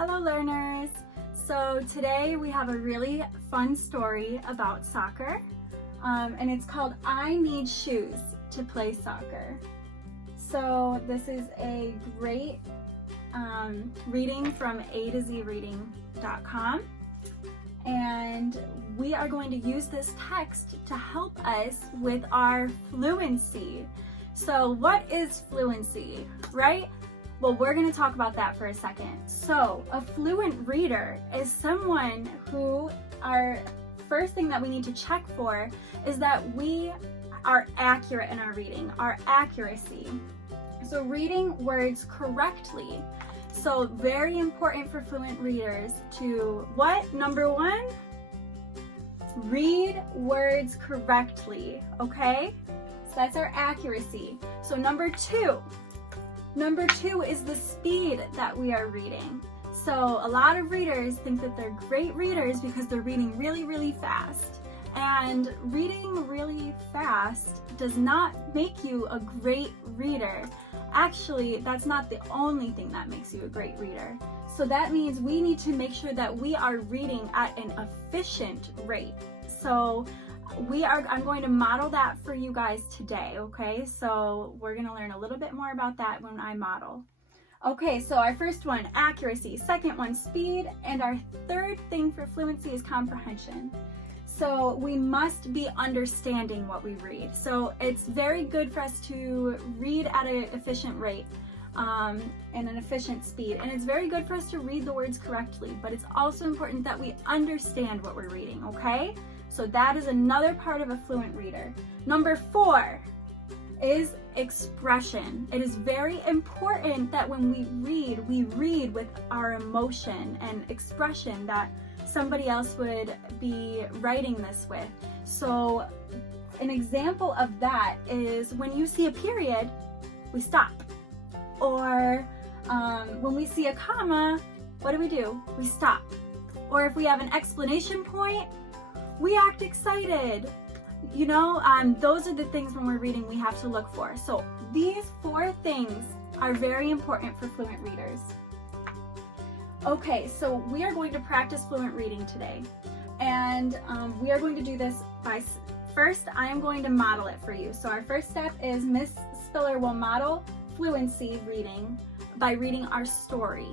Hello learners! So today we have a really fun story about soccer and it's called I Need Shoes to Play Soccer. So this is a great reading from A2ZReading.com, and we are going to use this text to help us with our fluency. So what is fluency, right? Well, we're going to talk about that for a second. So a fluent reader is someone who, our first thing that we need to check for is that we are accurate in our reading, our accuracy. So reading words correctly. So very important for fluent readers to what? Number one, read words correctly, okay? So that's our accuracy. So number two is the speed that we are reading. So a lot of readers think that they're great readers because they're reading really, really fast. And reading really fast does not make you a great reader. Actually, that's not the only thing that makes you a great reader. So that means we need to make sure that we are reading at an efficient rate. So I'm going to model that for you guys today, okay? So we're gonna learn a little bit more about that when I model. Okay, so our first one, accuracy. Second one, speed. And our third thing for fluency is comprehension. So we must be understanding what we read. So it's very good for us to read at an efficient rate and an efficient speed. And it's very good for us to read the words correctly, but it's also important that we understand what we're reading, okay? So that is another part of a fluent reader. Number 4 is expression. It is very important that when we read with our emotion and expression that somebody else would be writing this with. So an example of that is when you see a period, we stop. Or when we see a comma, what do? We stop. Or if we have an exclamation point, we act excited. You know, those are the things when we're reading we have to look for. So these 4 things are very important for fluent readers. Okay, so we are going to practice fluent reading today. And we are going to do this by, first I am going to model it for you. So our first step is Miss Spiller will model fluency reading by reading our story.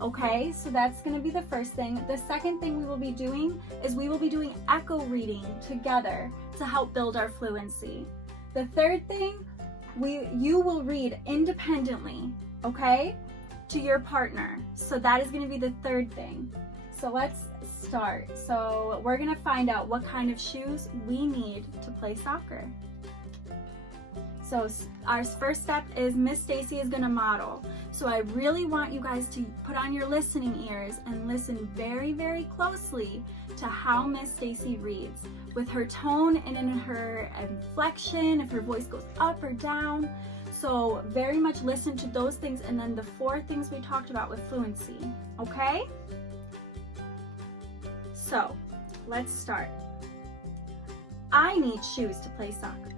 Okay, so that's going to be the first thing. The second thing we will be doing is we will be doing echo reading together to help build our fluency. The third thing, you will read independently, okay, to your partner. So that is going to be the third thing. So let's start. So we're going to find out what kind of shoes we need to play soccer. So our first step is Miss Stacy is going to model. So I really want you guys to put on your listening ears and listen very, very closely to how Miss Stacy reads, with her tone and in her inflection, if her voice goes up or down. So very much listen to those things, and then the 4 things we talked about with fluency, okay? So let's start. I need shoes to play soccer.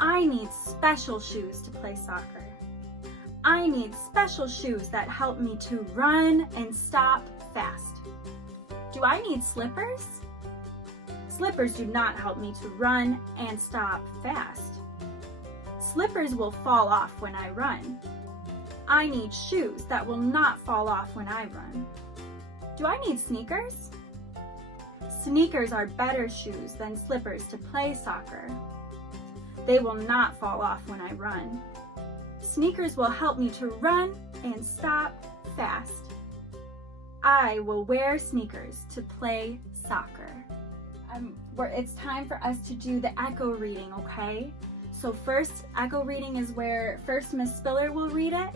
I need special shoes to play soccer. I need special shoes that help me to run and stop fast. Do I need slippers? Slippers do not help me to run and stop fast. Slippers will fall off when I run. I need shoes that will not fall off when I run. Do I need sneakers? Sneakers are better shoes than slippers to play soccer. They will not fall off when I run. Sneakers will help me to run and stop fast. I will wear sneakers to play soccer. It's time for us to do the echo reading, okay? So first, echo reading is where first Miss Spiller will read it,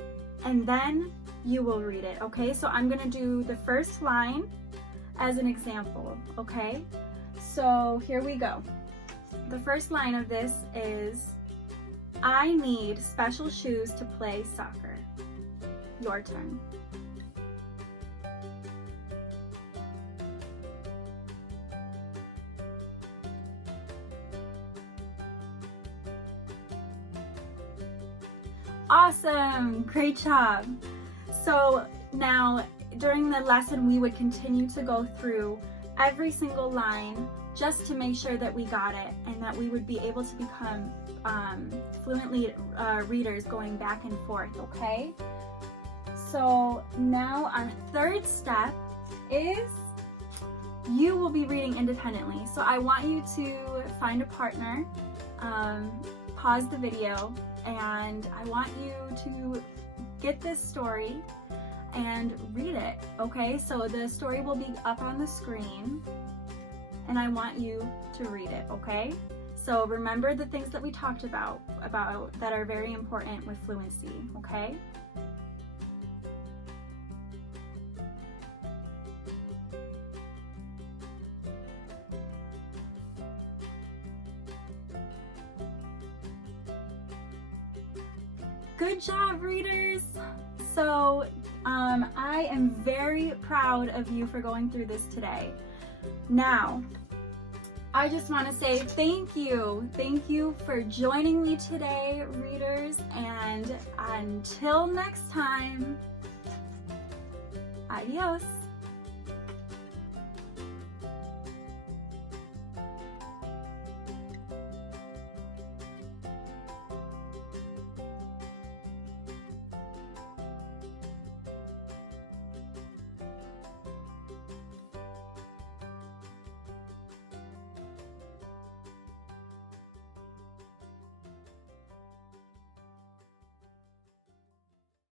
and then you will read it, okay? So I'm gonna do the first line as an example, okay? So here we go. The first line of this is, I need special shoes to play soccer. Your turn. Awesome, great job. So Now, during the lesson, we would continue to go through every single line just to make sure that we got it and that we would be able to become fluently readers going back and forth, okay? So now our third step is you will be reading independently. So I want you to find a partner, pause the video, and I want you to get this story and read it, okay? So the story will be up on the screen and I want you to read it, okay? So remember the things that we talked about that are very important with fluency, okay? Good job, readers! So I am very proud of you for going through this today. Now, I just want to say thank you. Thank you for joining me today, readers, and until next time, adios.